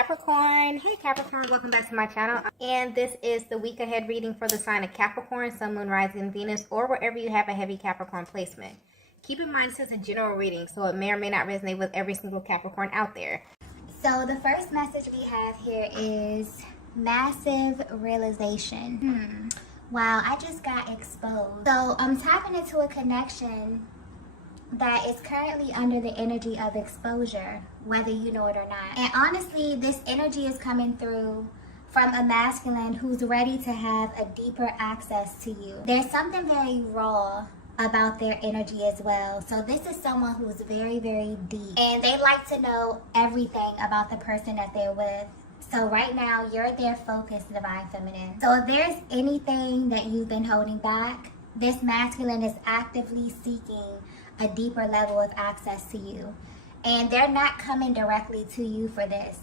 Capricorn. Hey Capricorn, welcome back to my channel. And this is the week ahead reading for the sign of Capricorn, Sun, Moon, Rising, Venus, or wherever you have a heavy Capricorn placement. Keep in mind this is a general reading, so it may or may not resonate with every single Capricorn out there. So the first message we have here is massive realization. Wow, I just got exposed. So I'm tapping into a connection that is currently under the energy of exposure, whether you know it or not. And honestly, this energy is coming through from a masculine who's ready to have a deeper access to you. There's something very raw about their energy as well. So this is someone who's very, very deep, and they like to know everything about the person that they're with. So right now, you're their focus, Divine Feminine. So if there's anything that you've been holding back, this masculine is actively seeking a deeper level of access to you. And they're not coming directly to you for this.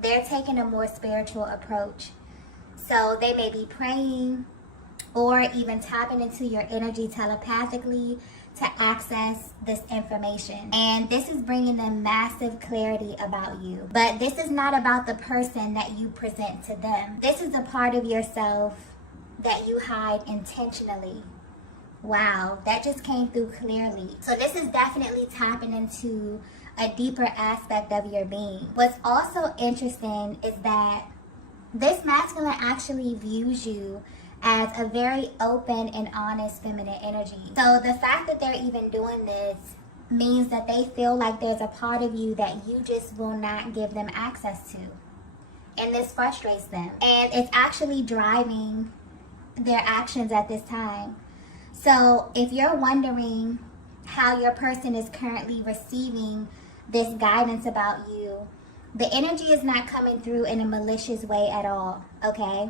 They're taking a more spiritual approach. So they may be praying or even tapping into your energy telepathically to access this information. And this is bringing them massive clarity about you. But this is not about the person that you present to them. This is a part of yourself that you hide intentionally. Wow, that just came through clearly. So this is definitely tapping into a deeper aspect of your being. What's also interesting is that this masculine actually views you as a very open and honest feminine energy. So the fact that they're even doing this means that they feel like there's a part of you that you just will not give them access to. And this frustrates them. And it's actually driving their actions at this time. So if you're wondering how your person is currently receiving this guidance about you, the energy is not coming through in a malicious way at all, okay?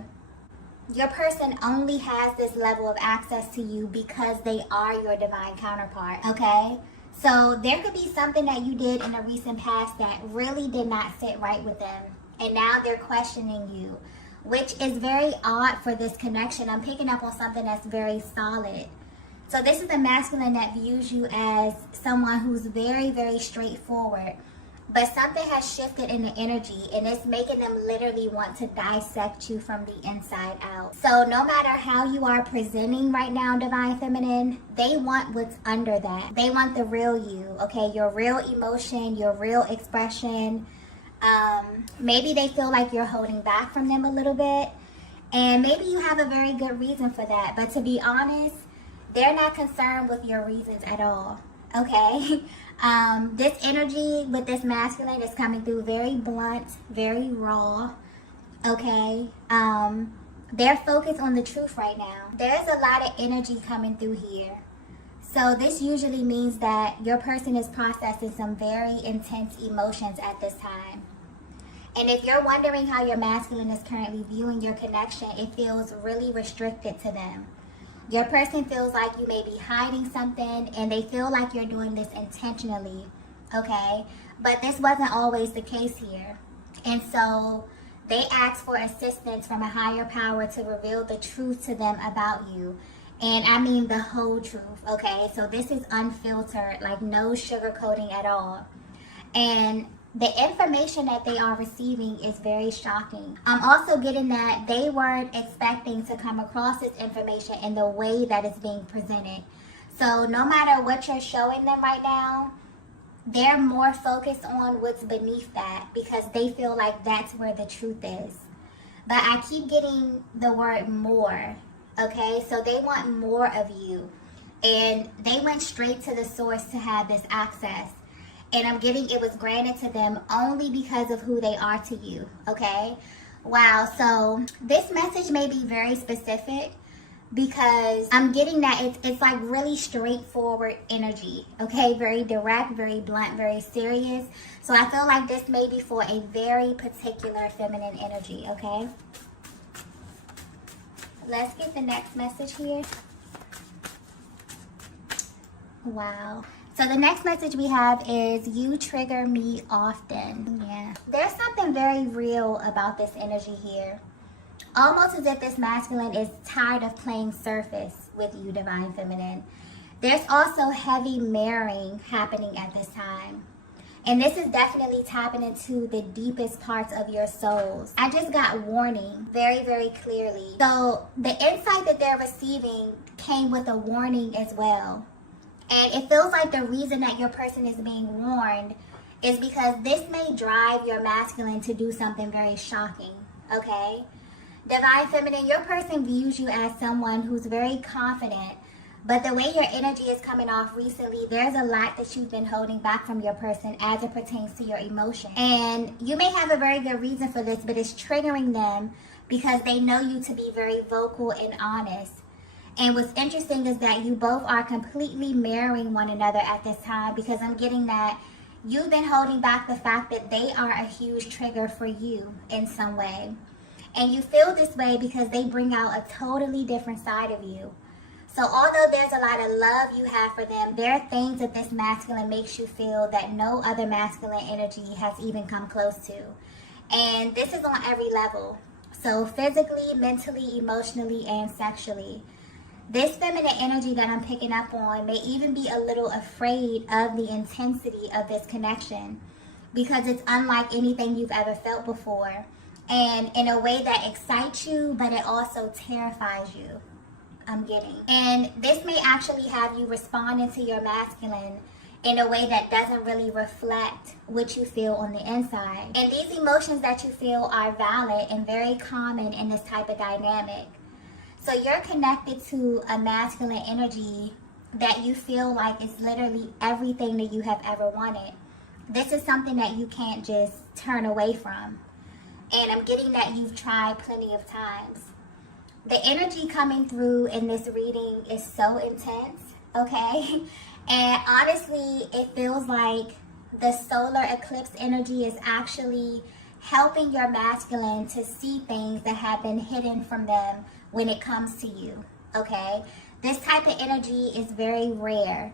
Your person only has this level of access to you because they are your divine counterpart, okay? So there could be something that you did in a recent past that really did not sit right with them, and now they're questioning you, which is very odd for this connection. I'm picking up on something that's very solid. So this is a masculine that views you as someone who's very, very straightforward. But something has shifted in the energy, and it's making them literally want to dissect you from the inside out. So no matter how you are presenting right now, Divine Feminine, they want what's under that. They want the real you, okay? Your real emotion, your real expression. Maybe they feel like you're holding back from them a little bit. And maybe you have a very good reason for that. But to be honest, they're not concerned with your reasons at all, okay? This energy with this masculine is coming through very blunt, very raw, okay? They're focused on the truth right now. There's a lot of energy coming through here. So this usually means that your person is processing some very intense emotions at this time. And if you're wondering how your masculine is currently viewing your connection, it feels really restricted to them. Your person feels like you may be hiding something, and they feel like you're doing this intentionally, okay? But this wasn't always the case here. And so they ask for assistance from a higher power to reveal the truth to them about you. And I mean the whole truth, okay? So this is unfiltered, like no sugarcoating at all. And the information that they are receiving is very shocking. I'm also getting that they weren't expecting to come across this information in the way that it's being presented. So no matter what you're showing them right now, they're more focused on what's beneath that because they feel like that's where the truth is. But I keep getting the word more, okay? So they want more of you. And they went straight to the source to have this access. And I'm getting it was granted to them only because of who they are to you, okay? Wow, so this message may be very specific because I'm getting that it's like really straightforward energy, okay? Very direct, very blunt, very serious. So I feel like this may be for a very particular feminine energy, okay? Let's get the next message here. Wow. So the next message we have is you trigger me often. Yeah. There's something very real about this energy here. Almost as if this masculine is tired of playing surface with you, Divine Feminine. There's also heavy mirroring happening at this time. And this is definitely tapping into the deepest parts of your souls. I just got warning very, very clearly. So the insight that they're receiving came with a warning as well. And it feels like the reason that your person is being warned is because this may drive your masculine to do something very shocking, okay? Divine Feminine, your person views you as someone who's very confident, but the way your energy is coming off recently, there's a lot that you've been holding back from your person as it pertains to your emotion. And you may have a very good reason for this, but it's triggering them because they know you to be very vocal and honest. And what's interesting is that you both are completely mirroring one another at this time, because I'm getting that you've been holding back the fact that they are a huge trigger for you in some way. And you feel this way because they bring out a totally different side of you. So although there's a lot of love you have for them, there are things that this masculine makes you feel that no other masculine energy has even come close to. And this is on every level. So physically, mentally, emotionally, and sexually. This feminine energy that I'm picking up on may even be a little afraid of the intensity of this connection because it's unlike anything you've ever felt before. And in a way that excites you, but it also terrifies you. I'm getting. And this may actually have you responding to your masculine in a way that doesn't really reflect what you feel on the inside. And these emotions that you feel are valid and very common in this type of dynamic. So you're connected to a masculine energy that you feel like is literally everything that you have ever wanted. This is something that you can't just turn away from. And I'm getting that you've tried plenty of times. The energy coming through in this reading is so intense, okay? And honestly, it feels like the solar eclipse energy is actually helping your masculine to see things that have been hidden from them when it comes to you, okay? This type of energy is very rare.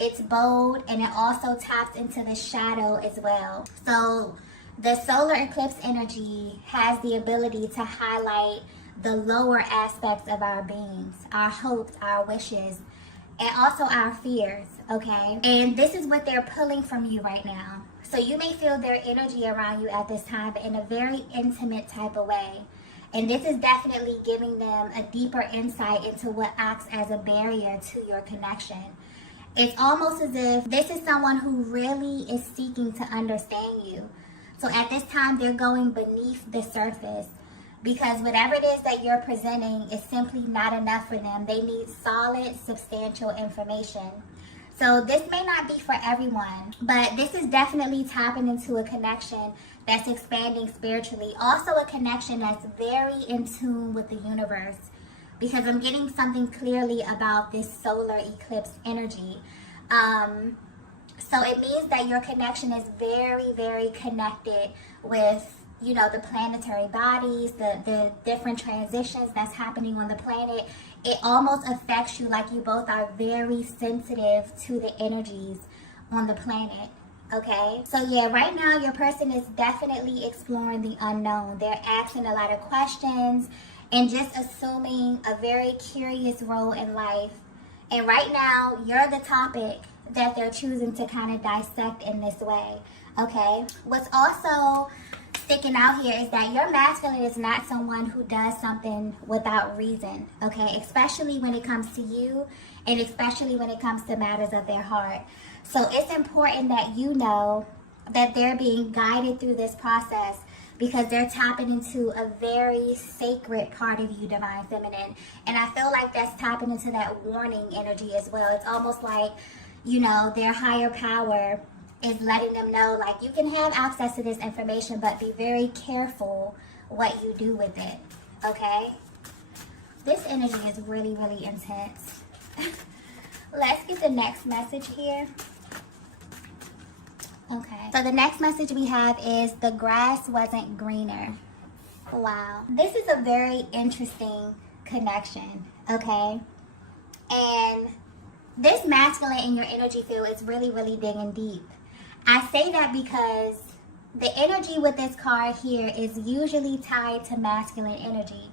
It's bold, and it also taps into the shadow as well. So the solar eclipse energy has the ability to highlight the lower aspects of our beings, our hopes, our wishes, and also our fears, okay? And this is what they're pulling from you right now. So you may feel their energy around you at this time, but in a very intimate type of way. And this is definitely giving them a deeper insight into what acts as a barrier to your connection. It's almost as if this is someone who really is seeking to understand you. So at this time, they're going beneath the surface, because whatever it is that you're presenting is simply not enough for them. They need solid, substantial information. So this may not be for everyone, but this is definitely tapping into a connection that's expanding spiritually. Also a connection that's very in tune with the universe, because I'm getting something clearly about this solar eclipse energy. So it means that your connection is very, very connected with, you know, the planetary bodies, the different transitions that's happening on the planet. It almost affects you like you both are very sensitive to the energies on the planet, okay? So yeah, right now your person is definitely exploring the unknown. They're asking a lot of questions and just assuming a very curious role in life. And right now, you're the topic that they're choosing to kind of dissect in this way, okay? What's also sticking out here is that your masculine is not someone who does something without reason, okay? Especially when it comes to you, and especially when it comes to matters of their heart. So it's important that you know that they're being guided through this process, because they're tapping into a very sacred part of you, Divine Feminine. And I feel like that's tapping into that warning energy as well. It's almost like, you know, their higher power is letting them know, like, you can have access to this information, but be very careful what you do with it, okay? This energy is really, really intense. Let's get the next message here. Okay, so the next message we have is the grass wasn't greener. Wow. This is a very interesting connection, okay? And this masculine in your energy field is really, really digging deep. I say that because the energy with this card here is usually tied to masculine energy.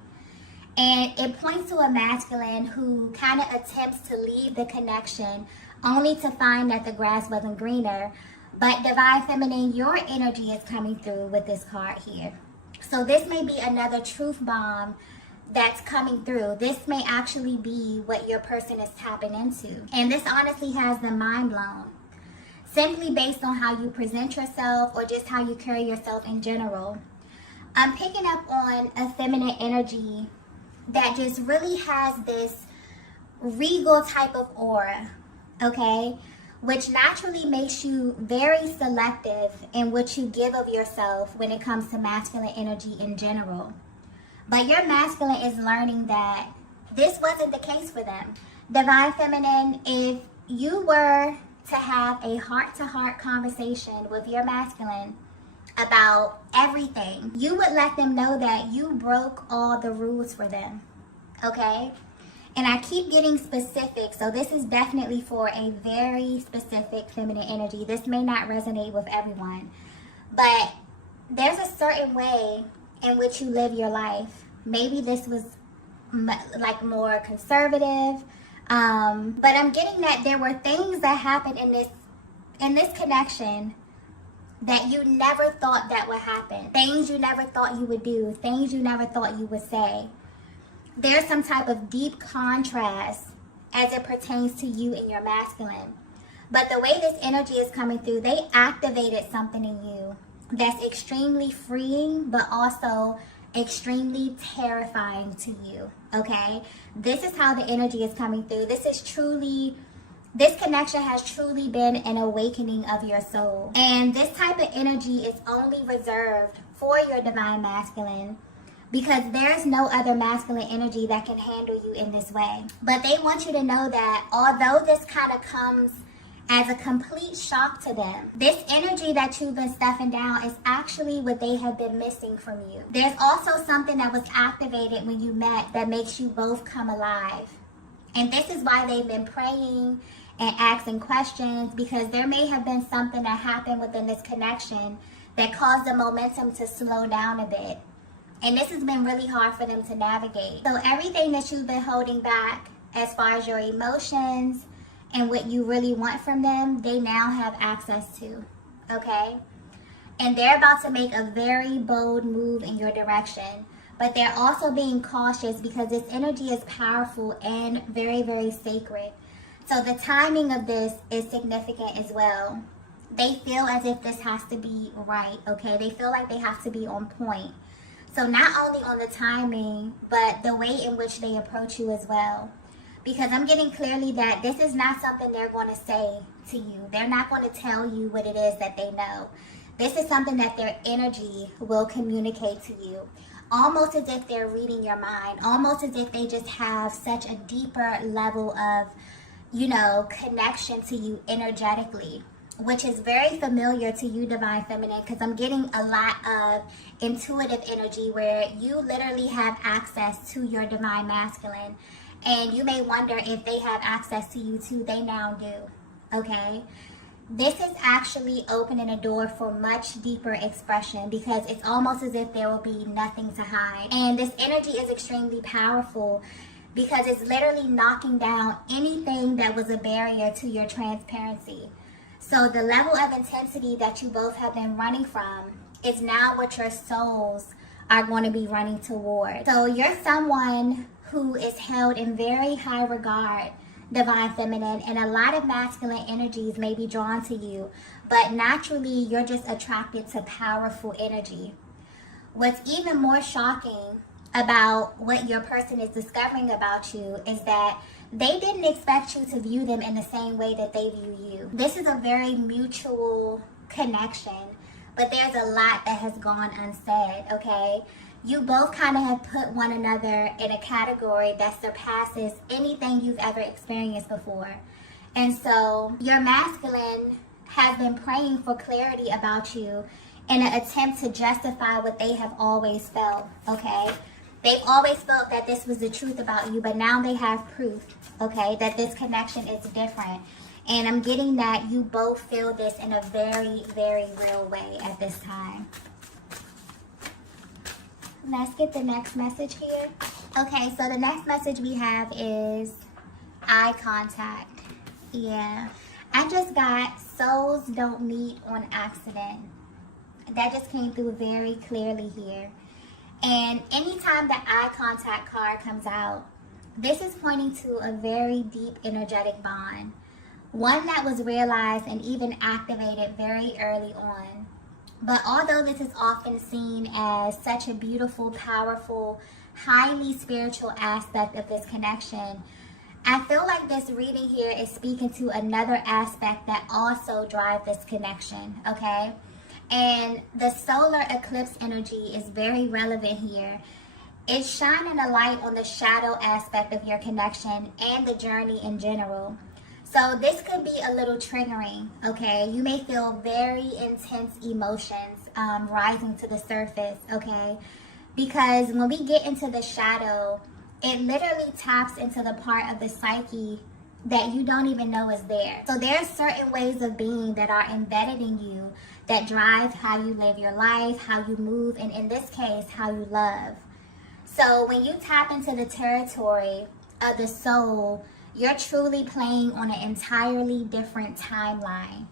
And it points to a masculine who kind of attempts to leave the connection only to find that the grass wasn't greener. But Divine Feminine, your energy is coming through with this card here. So this may be another truth bomb that's coming through. This may actually be what your person is tapping into. And this honestly has them mind blown. Simply based on how you present yourself or just how you carry yourself in general. I'm picking up on a feminine energy that just really has this regal type of aura, okay? Which naturally makes you very selective in what you give of yourself when it comes to masculine energy in general. But your masculine is learning that this wasn't the case for them. Divine Feminine, if you were to have a heart-to-heart conversation with your masculine about everything, you would let them know that you broke all the rules for them, okay? And I keep getting specific, so this is definitely for a very specific feminine energy. This may not resonate with everyone, but there's a certain way in which you live your life. Maybe this was like more conservative, but I'm getting that there were things that happened in this connection that you never thought that would happen. Things you never thought you would do. Things you never thought you would say. There's some type of deep contrast as it pertains to you and your masculine. But the way this energy is coming through, they activated something in you that's extremely freeing, but also extremely terrifying to you, okay? This is how the energy is coming through. This connection has truly been an awakening of your soul. And this type of energy is only reserved for your divine masculine because there's no other masculine energy that can handle you in this way. But they want you to know that although this kind of comes as a complete shock to them, this energy that you've been stuffing down is actually what they have been missing from you. There's also something that was activated when you met that makes you both come alive. And this is why they've been praying and asking questions, because there may have been something that happened within this connection that caused the momentum to slow down a bit. And this has been really hard for them to navigate. So everything that you've been holding back as far as your emotions and what you really want from them, they now have access to, okay? And they're about to make a very bold move in your direction. But they're also being cautious because this energy is powerful and very, very sacred. So the timing of this is significant as well. They feel as if this has to be right, okay? They feel like they have to be on point. So not only on the timing, but the way in which they approach you as well. Because I'm getting clearly that this is not something they're going to say to you. They're not going to tell you what it is that they know. This is something that their energy will communicate to you. Almost as if they're reading your mind. Almost as if they just have such a deeper level of, connection to you energetically, which is very familiar to you, Divine Feminine, because I'm getting a lot of intuitive energy where you literally have access to your Divine Masculine. And you may wonder if they have access to you too. They now do, okay? This is actually opening a door for much deeper expression because it's almost as if there will be nothing to hide. And this energy is extremely powerful because it's literally knocking down anything that was a barrier to your transparency. So the level of intensity that you both have been running from is now what your souls are going to be running toward. So you're someone who is held in very high regard, Divine Feminine, and a lot of masculine energies may be drawn to you, but naturally you're just attracted to powerful energy. What's even more shocking about what your person is discovering about you is that they didn't expect you to view them in the same way that they view you. This is a very mutual connection, but there's a lot that has gone unsaid, okay? You both kind of have put one another in a category that surpasses anything you've ever experienced before. And so your masculine has been praying for clarity about you in an attempt to justify what they have always felt, okay? They've always felt that this was the truth about you, but now they have proof, okay, that this connection is different. And I'm getting that you both feel this in a very, very real way at this time. Let's get the next message here. Okay, so the next message we have is eye contact. Yeah, I just got souls don't meet on accident. That just came through very clearly here. And anytime the eye contact card comes out, this is pointing to a very deep energetic bond. One that was realized and even activated very early on. But although this is often seen as such a beautiful, powerful, highly spiritual aspect of this connection, I feel like this reading here is speaking to another aspect that also drives this connection, okay? And the solar eclipse energy is very relevant here. It's shining a light on the shadow aspect of your connection and the journey in general. So this could be a little triggering, okay? You may feel very intense emotions rising to the surface, okay? Because when we get into the shadow, it literally taps into the part of the psyche that you don't even know is there. So there are certain ways of being that are embedded in you that drive how you live your life, how you move, and in this case, how you love. So when you tap into the territory of the soul, you're truly playing on an entirely different timeline.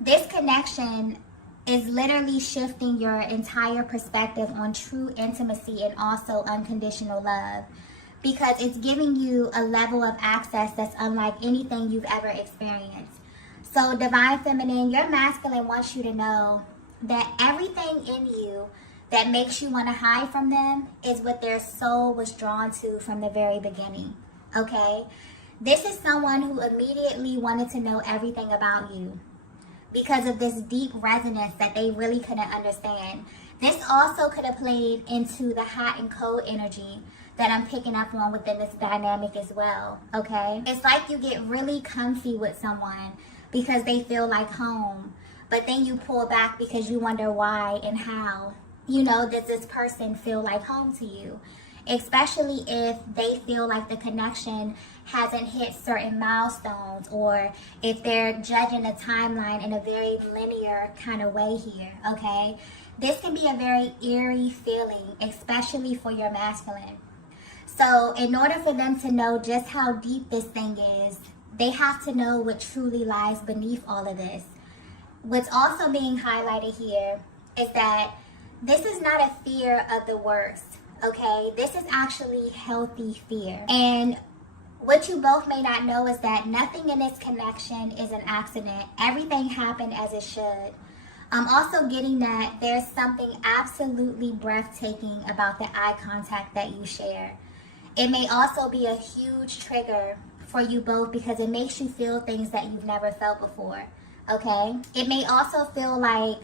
This connection is literally shifting your entire perspective on true intimacy and also unconditional love, because it's giving you a level of access that's unlike anything you've ever experienced. So Divine Feminine, your masculine wants you to know that everything in you that makes you want to hide from them is what their soul was drawn to from the very beginning, okay? This is someone who immediately wanted to know everything about you because of this deep resonance that they really couldn't understand. This also could have played into the hot and cold energy that I'm picking up on within this dynamic as well, okay? It's like you get really comfy with someone because they feel like home, but then you pull back because you wonder why and how, does this person feel like home to you? Especially if they feel like the connection hasn't hit certain milestones, or if they're judging a timeline in a very linear kind of way here, okay? This can be a very eerie feeling, especially for your masculine. So in order for them to know just how deep this thing is, they have to know what truly lies beneath all of this. What's also being highlighted here is that this is not a fear of the worst, okay? This is actually healthy fear. And what you both may not know is that nothing in this connection is an accident. Everything happened as it should. I'm also getting that there's something absolutely breathtaking about the eye contact that you share. It may also be a huge trigger for you both because it makes you feel things that you've never felt before, okay? It may also feel like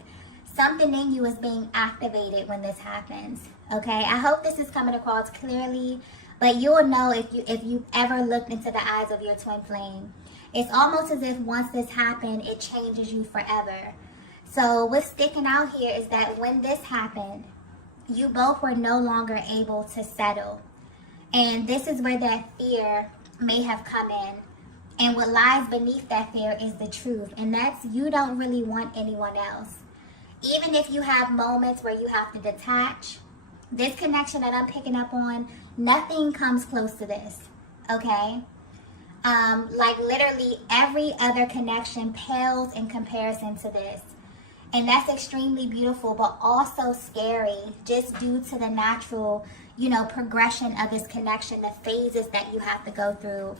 something in you is being activated when this happens, okay? I hope this is coming across clearly, but you'll know if you ever looked into the eyes of your twin flame. It's almost as if once this happened, it changes you forever. So what's sticking out here is that when this happened, you both were no longer able to settle. And this is where that fear may have come in. And what lies beneath that fear is the truth. And that's you don't really want anyone else. Even if you have moments where you have to detach, this connection that I'm picking up on, nothing comes close to this, okay? Like literally every other connection pales in comparison to this. And that's extremely beautiful, but also scary, just due to the natural, progression of this connection, the phases that you have to go through,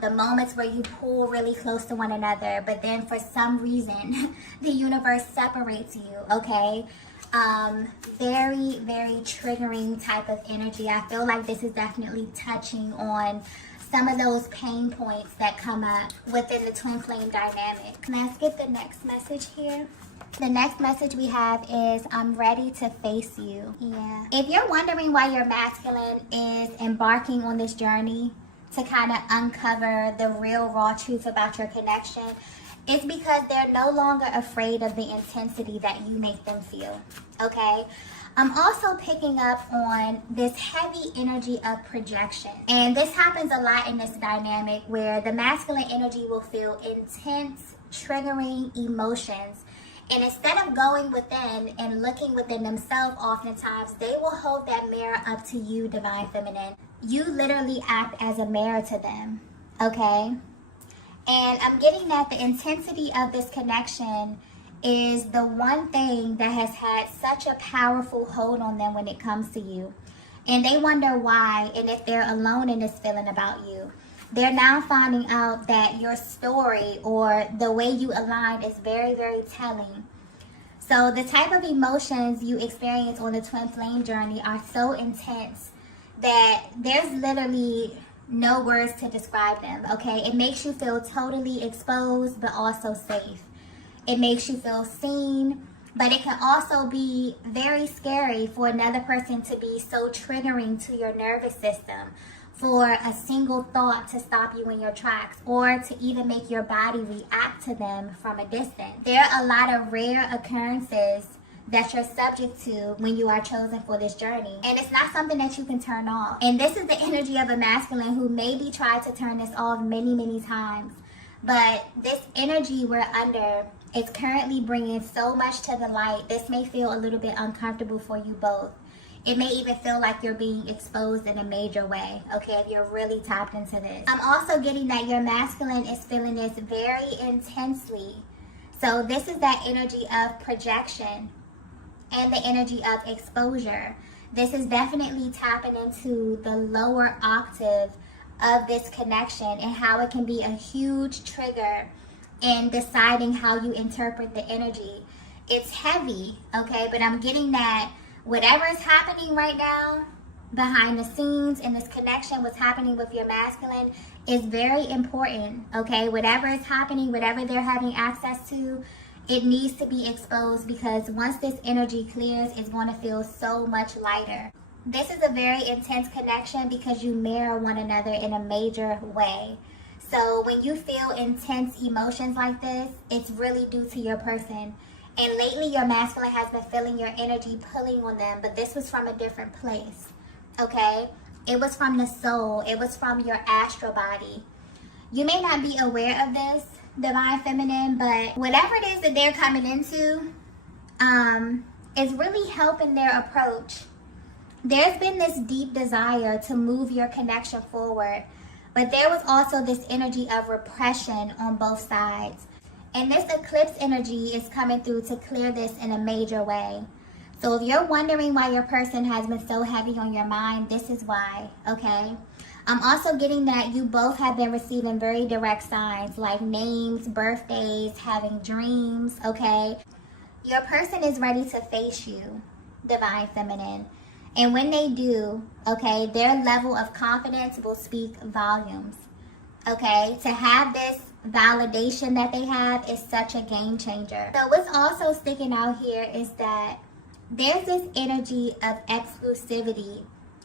the moments where you pull really close to one another, but then for some reason, the universe separates you, okay? Very, very triggering type of energy. I feel like this is definitely touching on some of those pain points that come up within the twin flame dynamic. Let's get the next message here. The next message we have is, I'm ready to face you. Yeah. If you're wondering why your masculine is embarking on this journey to kind of uncover the real raw truth about your connection, it's because they're no longer afraid of the intensity that you make them feel, okay? I'm also picking up on this heavy energy of projection. And this happens a lot in this dynamic where the masculine energy will feel intense, triggering emotions. And instead of going within and looking within themselves, oftentimes, they will hold that mirror up to you, Divine Feminine. You literally act as a mirror to them, okay? And I'm getting that the intensity of this connection is the one thing that has had such a powerful hold on them when it comes to you. And they wonder why and if they're alone in this feeling about you. They're now finding out that your story or the way you align is very, very telling. So the type of emotions you experience on the twin flame journey are so intense that there's literally no words to describe them, okay? It makes you feel totally exposed but also safe. It makes you feel seen, but it can also be very scary for another person to be so triggering to your nervous system, for a single thought to stop you in your tracks, or to even make your body react to them from a distance. There are a lot of rare occurrences that you're subject to when you are chosen for this journey. And it's not something that you can turn off. And this is the energy of a masculine who maybe tried to turn this off many, many times. But this energy we're under is currently bringing so much to the light. This may feel a little bit uncomfortable for you both. It may even feel like you're being exposed in a major way, okay, if you're really tapped into this. I'm also getting that your masculine is feeling this very intensely. So this is that energy of projection and the energy of exposure. This is definitely tapping into the lower octave of this connection and how it can be a huge trigger in deciding how you interpret the energy. It's heavy, okay, but I'm getting that whatever is happening right now behind the scenes in this connection, what's happening with your masculine is very important, okay? Whatever is happening, whatever they're having access to, it needs to be exposed, because once this energy clears, it's going to feel so much lighter. This is a very intense connection because you mirror one another in a major way. So when you feel intense emotions like this, it's really due to your person. And lately your masculine has been feeling your energy pulling on them, but this was from a different place, okay? It was from the soul. It was from your astral body. You may not be aware of this, divine feminine, but whatever it is that they're coming into is really helping their approach. There's been this deep desire to move your connection forward, but there was also this energy of repression on both sides. And this eclipse energy is coming through to clear this in a major way. So if you're wondering why your person has been so heavy on your mind, this is why, okay? I'm also getting that you both have been receiving very direct signs like names, birthdays, having dreams, okay? Your person is ready to face you, divine feminine. And when they do, okay, their level of confidence will speak volumes, okay? To have this validation that they have is such a game changer. So what's also sticking out here is that there's this energy of exclusivity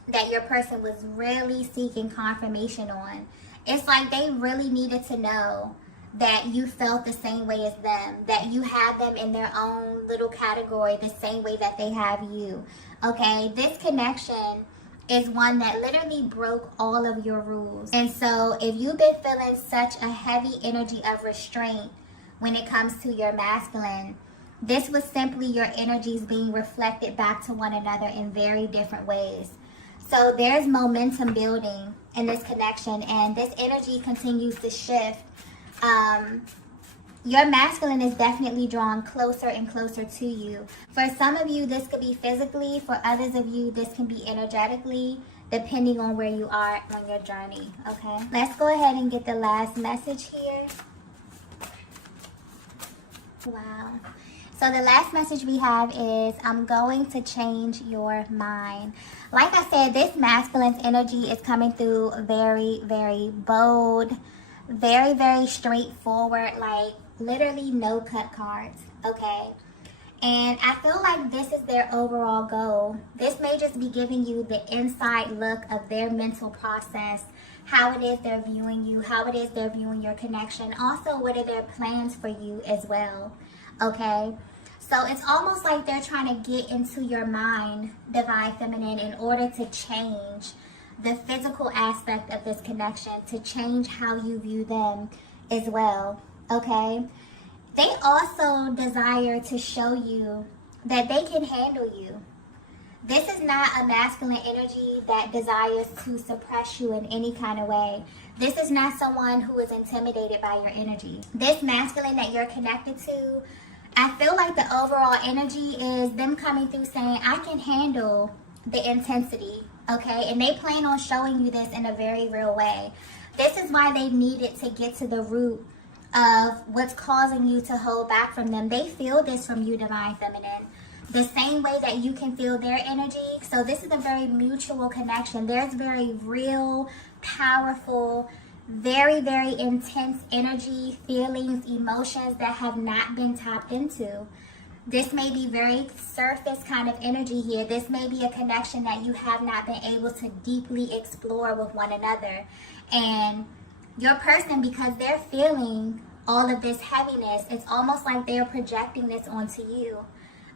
that your person was really seeking confirmation on. It's like they really needed to know that you felt the same way as them, that you have them in their own little category the same way that they have you, okay? This connection is one that literally broke all of your rules. And so if you've been feeling such a heavy energy of restraint when it comes to your masculine, this was simply your energies being reflected back to one another in very different ways. So there's momentum building in this connection, and this energy continues to shift. Your masculine is definitely drawn closer and closer to you. For some of you, this could be physically. For others of you, this can be energetically, depending on where you are on your journey, okay? Let's go ahead and get the last message here. Wow. So the last message we have is, I'm going to change your mind. Like I said, this masculine's energy is coming through very, very bold, very, very straightforward, like literally no cut cards, okay? And I feel like this is their overall goal. This may just be giving you the inside look of their mental process, how it is they're viewing you, how it is they're viewing your connection. Also, what are their plans for you as well, okay? So it's almost like they're trying to get into your mind, divine feminine, in order to change the physical aspect of this connection, to change how you view them as well, okay? They also desire to show you that they can handle you, This is not a masculine energy that desires to suppress you in any kind of way. This is not someone who is intimidated by your energy. This masculine that you're connected to, I feel like the overall energy is them coming through saying, I can handle the intensity, okay? And they plan on showing you this in a very real way. This is why they needed to get to the root of what's causing you to hold back from them. They feel this from you, Divine Feminine, the same way that you can feel their energy. So this is a very mutual connection. There's very real, powerful, very, very intense energy, feelings, emotions that have not been tapped into. This may be very surface kind of energy here. This may be a connection that you have not been able to deeply explore with one another. And your person, because they're feeling all of this heaviness, it's almost like they're projecting this onto you,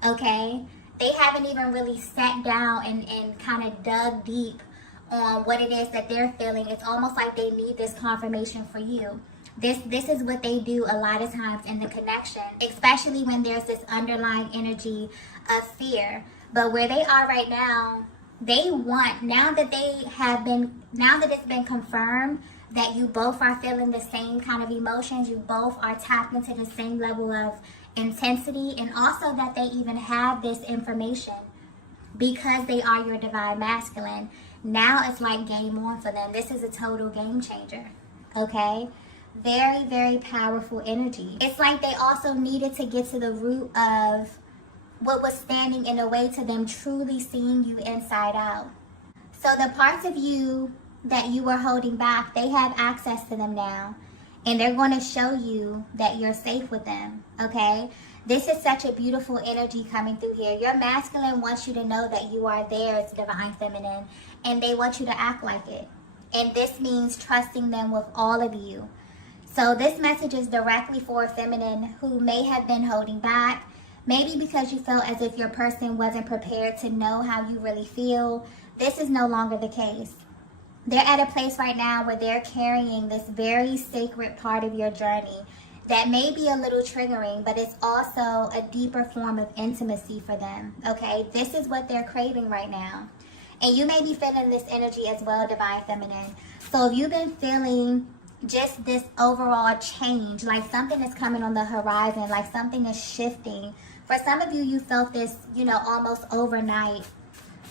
okay? They haven't even really sat down and kind of dug deep on what it is that they're feeling. It's almost like they need this confirmation for you. This is what they do a lot of times in the connection, especially when there's this underlying energy of fear. But where they are right now, they want, now that it's been confirmed that you both are feeling the same kind of emotions, you both are tapped into the same level of intensity, and also that they even have this information because they are your divine masculine. Now it's like game on for them. This is a total game changer, okay? Very, very powerful energy. It's like they also needed to get to the root of what was standing in the way to them truly seeing you inside out. So the parts of you that you were holding back, they have access to them now. And they're going to show you that you're safe with them, okay? This is such a beautiful energy coming through here. Your masculine wants you to know that you are theirs, Divine Feminine, and they want you to act like it. And this means trusting them with all of you. So this message is directly for a feminine who may have been holding back, maybe because you felt as if your person wasn't prepared to know how you really feel. This is no longer the case. They're at a place right now where they're carrying this very sacred part of your journey that may be a little triggering, but it's also a deeper form of intimacy for them, okay? This is what they're craving right now. And you may be feeling this energy as well, Divine Feminine. So if you've been feeling just this overall change, like something is coming on the horizon, like something is shifting. For some of you, you felt this, almost overnight.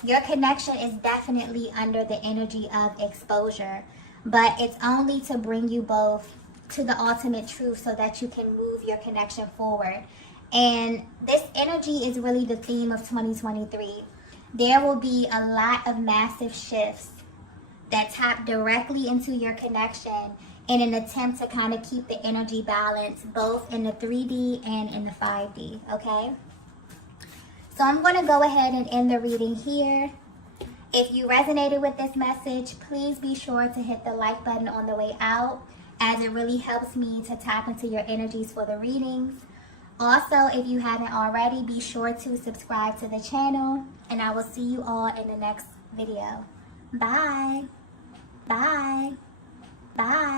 Your connection is definitely under the energy of exposure, but it's only to bring you both to the ultimate truth so that you can move your connection forward. And this energy is really the theme of 2023. There will be a lot of massive shifts that tap directly into your connection in an attempt to kind of keep the energy balance both in the 3D and in the 5D, okay? So I'm going to go ahead and end the reading here. If you resonated with this message, please be sure to hit the like button on the way out, as it really helps me to tap into your energies for the readings. Also, if you haven't already, be sure to subscribe to the channel, and I will see you all in the next video. Bye. Bye. Bye.